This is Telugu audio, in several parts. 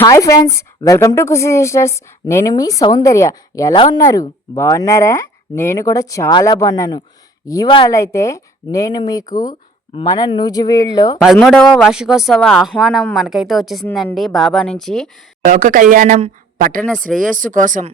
Hi friends welcome to Kusi sisters. నేను మీ సౌందర్య. ఎలా ఉన్నారు? బాగున్నారా? నేను కూడా చాలా బాగున్నాను. ఇవాళ అయితే నేను మీకు మన నూజివీడులో పదమూడవ వార్షికోత్సవ ఆహ్వానం మనకైతే వచ్చేసిందండి బాబా నుంచి. లోక కళ్యాణం పట్టణ శ్రేయస్సు కోసం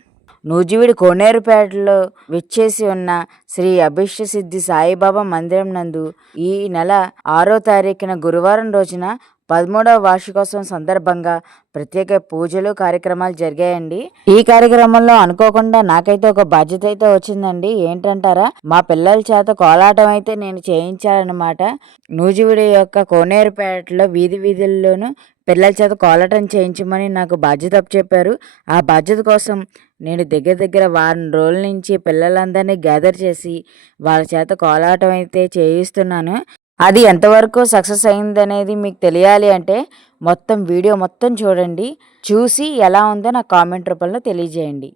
నూజివీడు కోనేరుపేటలో విచ్చేసి ఉన్న శ్రీ అభిష్ట సిద్ధి సాయిబాబా మందిరం నందు ఈ నెల ఆరో తారీఖున గురువారం రోజున పదమూడవ వార్షికోత్సవం సందర్భంగా ప్రత్యేక పూజలు కార్యక్రమాలు జరిగాయండి. ఈ కార్యక్రమంలో అనుకోకుండా నాకైతే ఒక బాధ్యత అయితే వచ్చిందండి. ఏంటంటారా మా పిల్లల చేత కోలాటం అయితే నేను చేయించాలన్నమాట. నూజివీడు యొక్క కోనేరుపేటలో వీధి వీధుల్లోనూ పిల్లల చేత కోలాటం చేయించమని నాకు బాధ్యత చెప్పారు. ఆ బాధ్యత కోసం నేను దగ్గర దగ్గర వారం రోజుల నుంచి పిల్లలందరినీ గ్యాదర్ చేసి వాళ్ళ చేత కోలాటం అయితే చేయిస్తున్నాను. అది ఎంతవరకు సక్సెస్ అయిందనేది మీకు తెలియాలి అంటే మొత్తం వీడియో మొత్తం చూడండి. చూసి ఎలా ఉందో నాకు కామెంట్ రూపంలో తెలియజేయండి.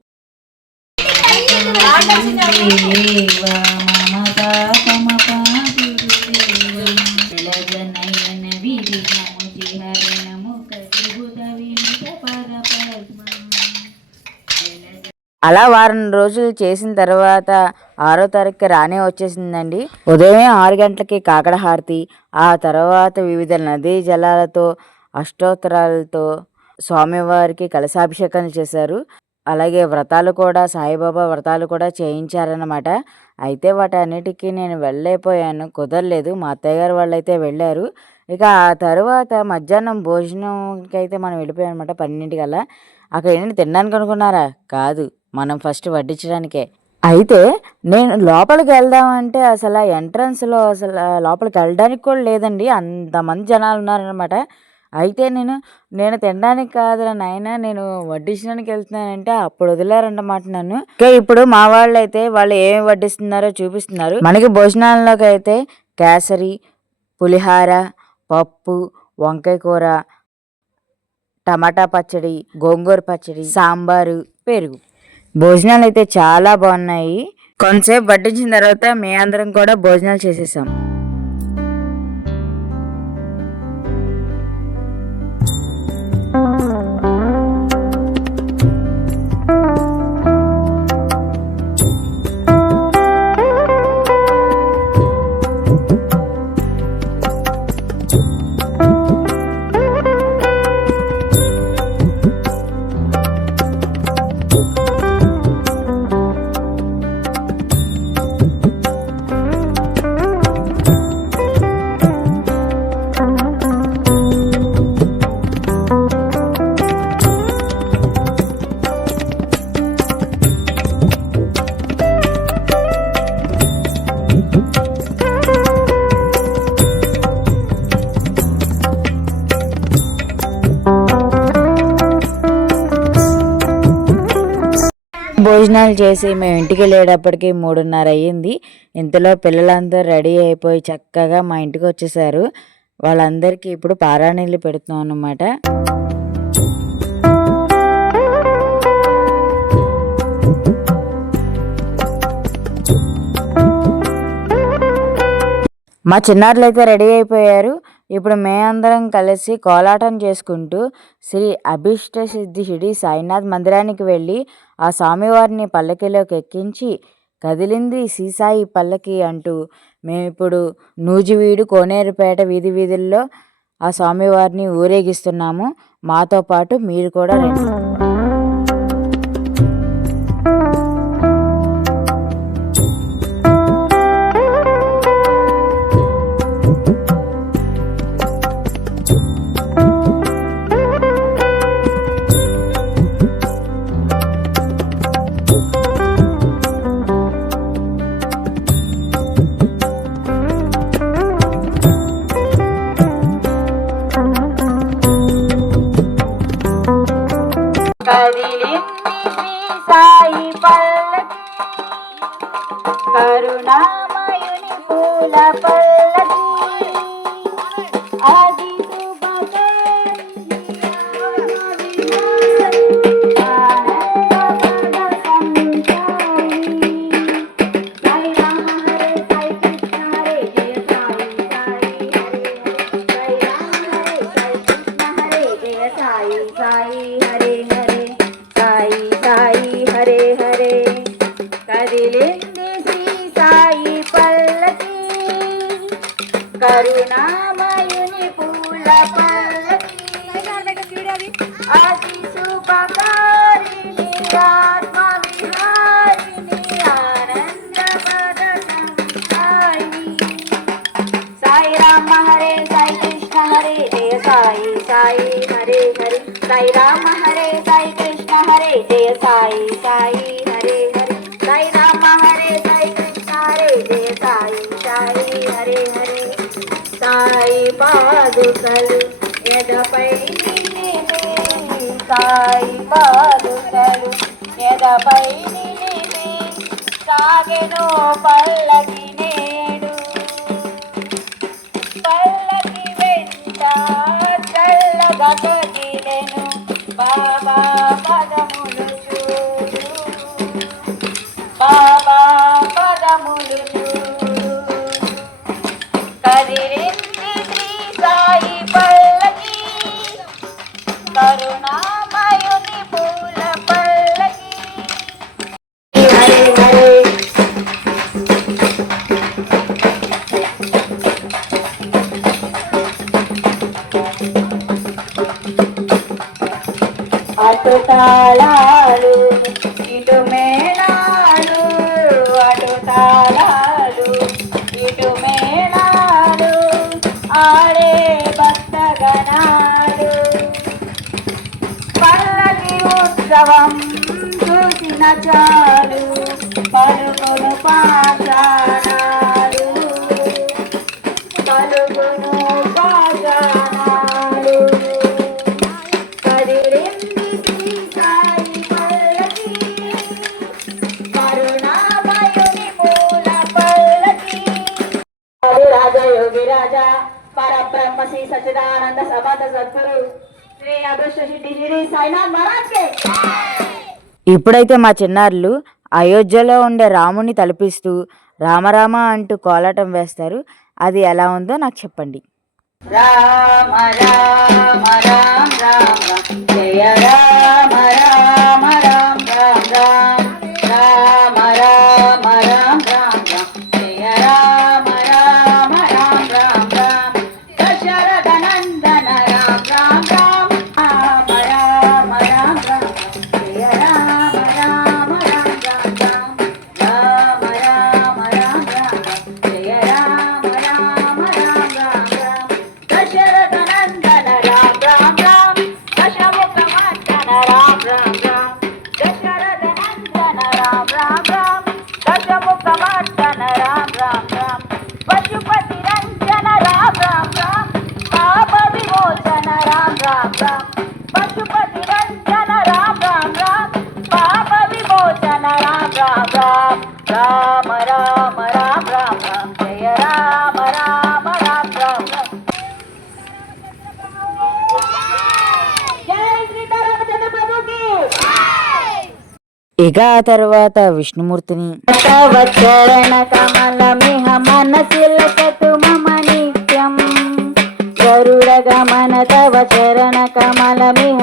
అలా వారం రోజులు చేసిన తర్వాత ఆరో తారీఖు రానే వచ్చేసిందండి. ఉదయం ఆరు గంటలకి కాకడ హారతి ఆ తర్వాత వివిధ నదీ జలాలతో అష్టోత్తరాలతో స్వామివారికి కలశాభిషేకాలు చేశారు. అలాగే వ్రతాలు కూడా సాయిబాబా వ్రతాలు కూడా చేయించారన్నమాట. అయితే వాటన్నిటికీ నేను వెళ్ళైపోయాను కుదరలేదు. మా అత్తయ్య గారు వాళ్ళు అయితే వెళ్ళారు. ఇక ఆ తర్వాత మధ్యాహ్నం భోజనంకి అయితే మనం వెళ్ళిపోయాం అనమాట పన్నెండింటికల్లా. అక్కడ ఏంటి తినడానికి అనుకున్నారా? కాదు మనం ఫస్ట్ వడ్డించడానికే. అయితే నేను లోపలికి వెళ్దామంటే అసలు ఎంట్రన్స్లో అసలు లోపలికి వెళ్ళడానికి కూడా లేదండి. అంతమంది జనాలు ఉన్నారనమాట అయితే నేను నేను తినడానికి కాదురా నాయన నేను వడ్డించడానికి వెళ్తున్నానంటే అప్పుడు వదిలేరన్నమాట నన్ను. ఇంకా ఇప్పుడు మా వాళ్ళు అయితే వాళ్ళు ఏమి వడ్డిస్తున్నారో చూపిస్తున్నారు. మనకి భోజనాల్లోకి అయితే కేసరి పులిహార పప్పు వంకాయ కూర టమాటా పచ్చడి గోంగూర పచ్చడి సాంబారు పెరుగు. భోజనాలు అయితే చాలా బాగున్నాయి. కొంతసేపు పట్టించిన తర్వాత మే అందరం కూడా భోజనాలు చేసేసాం. భోజనాలు చేసి మేము ఇంటికి వెళ్ళేటప్పటికి మూడున్నర అయ్యింది. ఇంతలో పిల్లలందరూ రెడీ అయిపోయి చక్కగా మా ఇంటికి వచ్చేసారు. వాళ్ళందరికీ ఇప్పుడు పారాణీళ్ళు పెడుతున్నాం అన్నమాట. మా చిన్నారులు అయితే రెడీ అయిపోయారు. ఇప్పుడు మేమందరం కలిసి కోలాటం చేసుకుంటూ శ్రీ అభిష్ట సిద్ధి షిడి సాయినాథ్ మందిరానికి వెళ్ళి ఆ స్వామివారిని పల్లకిలోకి ఎక్కించి కదిలింది సీసాయి పల్లకి అంటూ మేము ఇప్పుడు నూజివీడు కోనేరుపేట వీధి వీధుల్లో ఆ స్వామివారిని ఊరేగిస్తున్నాము. మాతో పాటు మీరు కూడా రండి. సాయి హరే హరే సాయి రామ సాయి హరే హరే సాయి పాదుకలు ఎడపై సాయి పాదుకలు ఎడపై సాగెను పల్లకి నేడు పల్లకి వెంట చల్లగా করুণা Brava. ఇప్పుడైతే మా చిన్నారులు అయోధ్యలో ఉండే రాముని తలపిస్తూ రామరామ అంటూ కోలాటం వేస్తారు. అది ఎలా ఉందో నాకు చెప్పండి. రామ రామ రామ రామ జయ రామ. రామ ఇక ఆ తర్వాత విష్ణుమూర్తిని. చరణ కమలమిహ మనసిల్లకటు మమ నిత్యం గరుడ గమన తవ చరణ కమలమిహ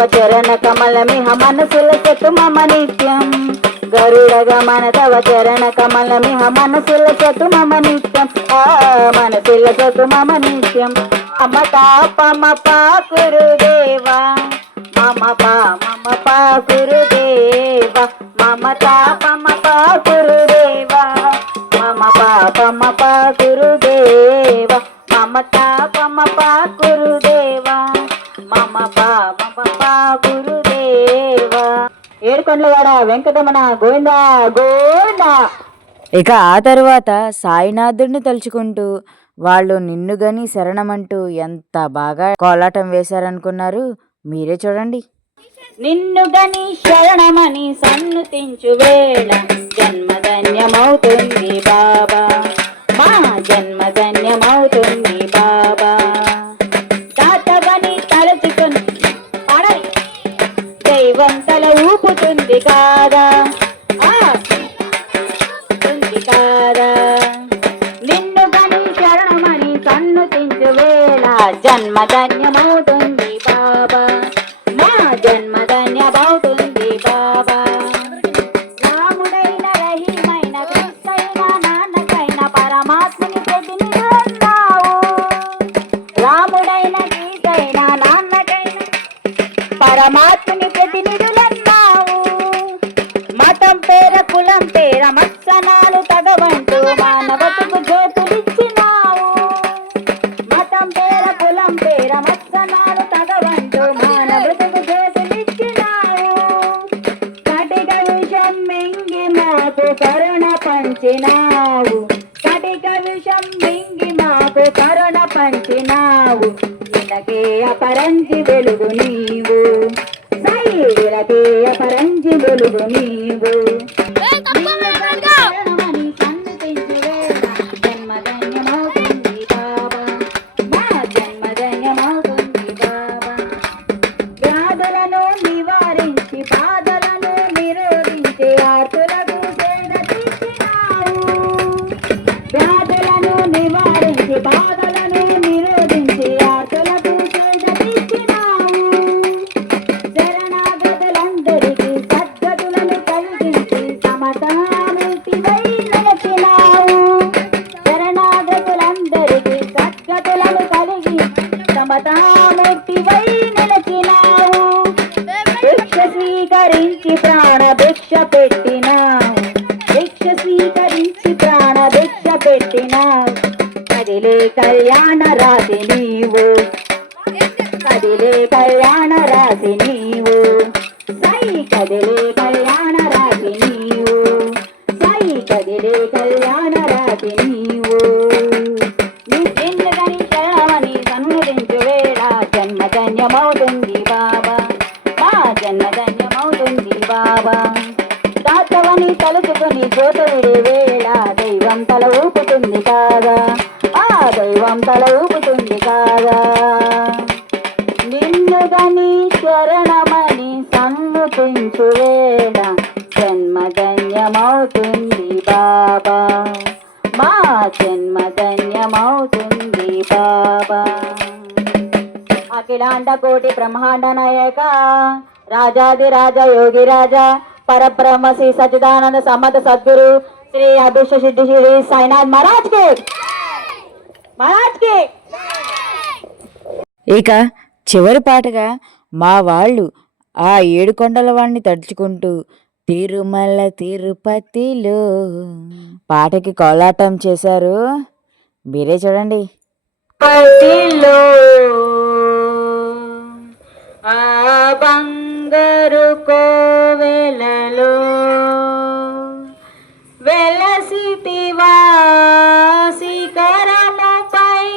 తవ చరణ కమలమిహ మనసుల చెట్టు మమ నిత్యం. గరుడ గమన తవ చరణ కమలమిహ మనసుల చెట్టు మమ నిత్యం. ఆ మనసుల చెట్టు మమ నిత్యం. మమ తాప పా గురుదేవా మమ పా మమ పా గురుదేవా మమ తాపమ పా గురుదేవా మమ పాపమ పా ఏడుకొండలవాడ వెంకటరమణ గోవింద గోవింద. ఇక ఆ తరువాత సాయినాథుడిని తలుచుకుంటూ వాళ్ళు నిన్ను గని శరణమంటూ ఎంత బాగా కోలాటం వేశారనుకున్నారు మీరే చూడండి. నిన్ను గని శరణమని సన్నుతించు వేళ జన్మధన్యమవుతుంది బాబా. మా జన్మధన్యమవుతుంది బాబా. ఊపుతుంది కాదా? నిన్ను గని శరణమని కన్ను తెంచు వేళ జన్మధన్యమవుతుంది పంచినావు కటిక విషం మింగి మాకు కరుణ పంచినావు. ఇలకే అపరంజి వెలుగు నీవు. సై సైలకే అపరంజి వెలుగు నీవు. రాజాది రాజ యోగి రాజా పరబ్రహ్మ శ్రీ సచిదానంద సమర్థ సద్గురు శ్రీ అభిష సిద్ధి శ్రీ సాయినాథ్ మహారాజ్కి మహారాజ్కి ఇక చివరి పాటగా మా వాళ్ళు ఆ ఏడు కొండల వాడిని తడుచుకుంటూ తిరుమల తిరుపతిలో పాటకి కోలాటం చేశారు. మీరే చూడండి. పతిలో ఆ బంగారు కోవెలలో వెలసితివా శిఖరముపై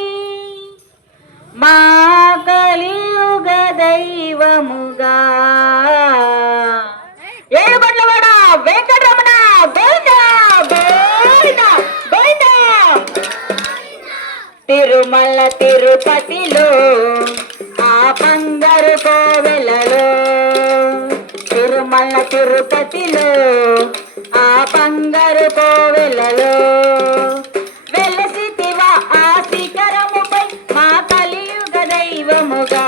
మా కలియుగ దైవముగా. ఏడుబండ్లవాడ వెంకటరమణ గోవిందా గోవిందా గోవిందా. తిరుమల తిరుపతిలో ఆ పందరు కోవెలలో తిరుమల తిరుపతిలో ఆ బంగారు కోవెలలో. వెలసితివా ఆ శిఖరముపై మా కలియుగ దైవముగా.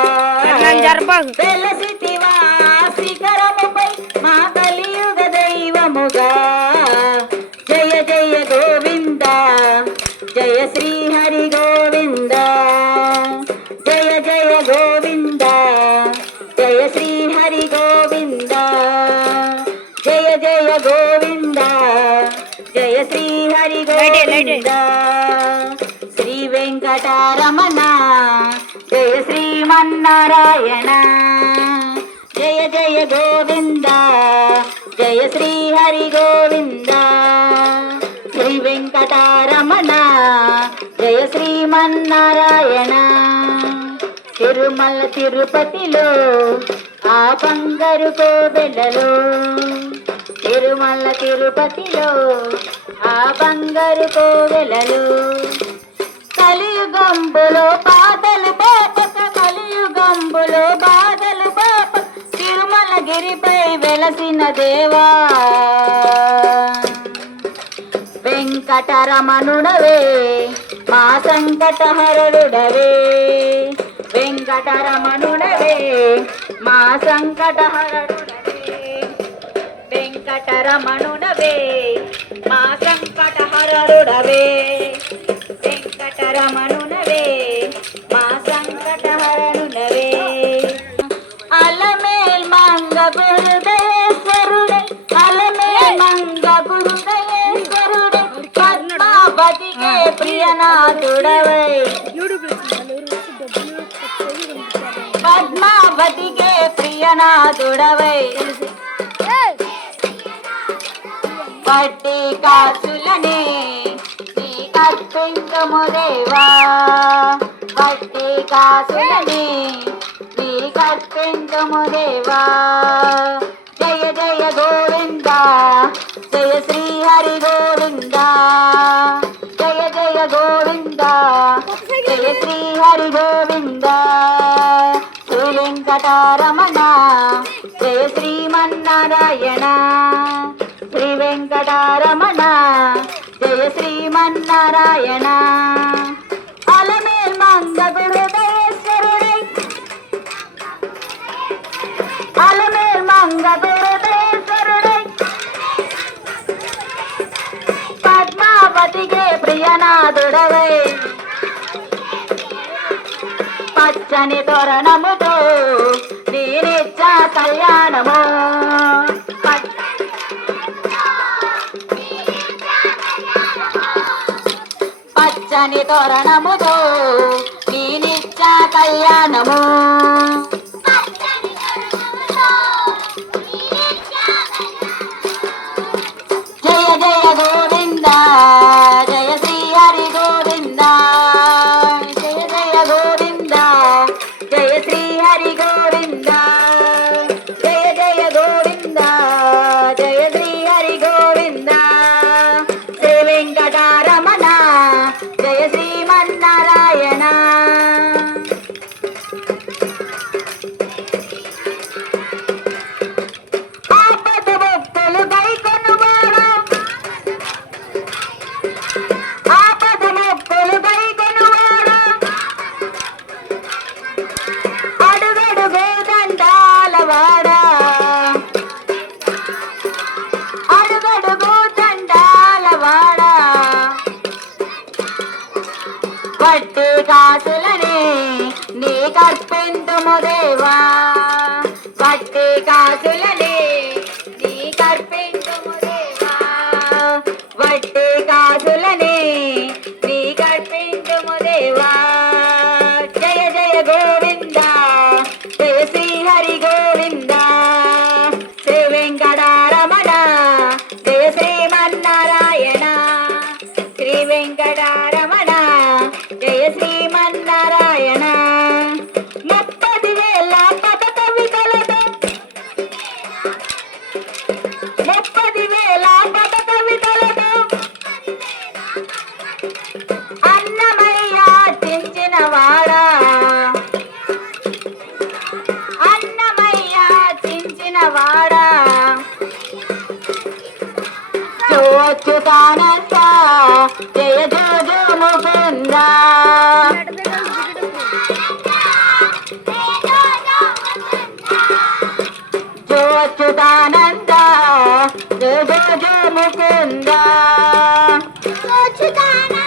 వెలసితివా శిఖరముపై మా కలియుగ దైవముగా. జయ జయ గోవింద జయ శ్రీ హరి గోవింద. జయ జయ గోవింద జయ శ్రీ హరి గోవింద. శ్రీ వెంకటరమణ జయ శ్రీమన్నారాయణ. జయ జయ గోవింద జయ శ్రీ హరి గోవింద. శ్రీ వెంకటరమణ జయ శ్రీమన్నారాయణ. తిరుమల తిరుపతిలో ఆ బంగారు కోవెలలో తిరుమల తిరుపతిలో ఆ బంగారు కోవెలలు కలియుగంబులో బాధలు బాపక కలియుగంబులో బాధలు బాప తిరుమల గిరిపై వెలసిన దేవా. వెంకటరమణుడవే మా సంకటహరుడవే వెంకటరమణుడవే మా సంకటహరుడవే వెంకటరమణుడవే మా సంకటహరుడవే. వెంకటరమణునవే మా సంకటహరణునవే అలమేల్ మంగ గురుదేశ్వరుడే అలమేల్ మంగ గురుదేశ్వరుడే పద్మావతికే ప్రియనాథుడవై. పద్మావతికే ప్రియనాథుడవై. వడ్డీ కాసులనే నీ కర్పించము దేవా. వడ్డీ కాసులనే నీ కర్పించము దేవా. జయ జయ గోవింద జయ శ్రీ వెంకటరమణ జయ శ్రీమన్నారాయణ. అలమేల్ మంగ గురుదయేశ్వరుడే అలమేల్ మంగ గురుదయేశ్వరుడే పద్మావతికే ప్రియనాథుడవై. పచ్చని తోరణముతో నేనిచ్చ కళ్యాణ పచ్చని తోరణముతో నేనిచ్చ కళ్యాణము. ముకుంద జయ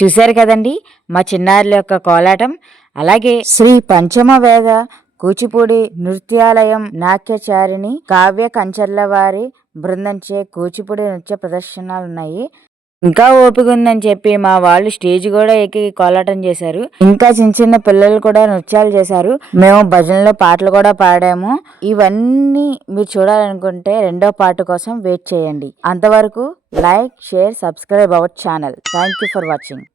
చూశారు కదండి మా చిన్నారుల యొక్క కోలాటం. అలాగే శ్రీ పంచమ వేద కూచిపూడి నృత్యాలయం నాట్యచారిణి కావ్య కంచర్ల వారి బృందంచే కూచిపూడి నృత్య ప్రదర్శనలు ఉన్నాయి ఇంకా ఓపిక ఉందని చెప్పి మా వాళ్ళు స్టేజ్ కూడా ఎక్కి కోలాటం చేశారు. ఇంకా చిన్న చిన్న పిల్లలు కూడా నృత్యాలు చేశారు. మేము భజనలో పాటలు కూడా పాడాము. ఇవన్నీ మీరు చూడాలనుకుంటే రెండో పాట కోసం వెయిట్ చేయండి. అంతవరకు like share subscribe our channel. Thank you for watching.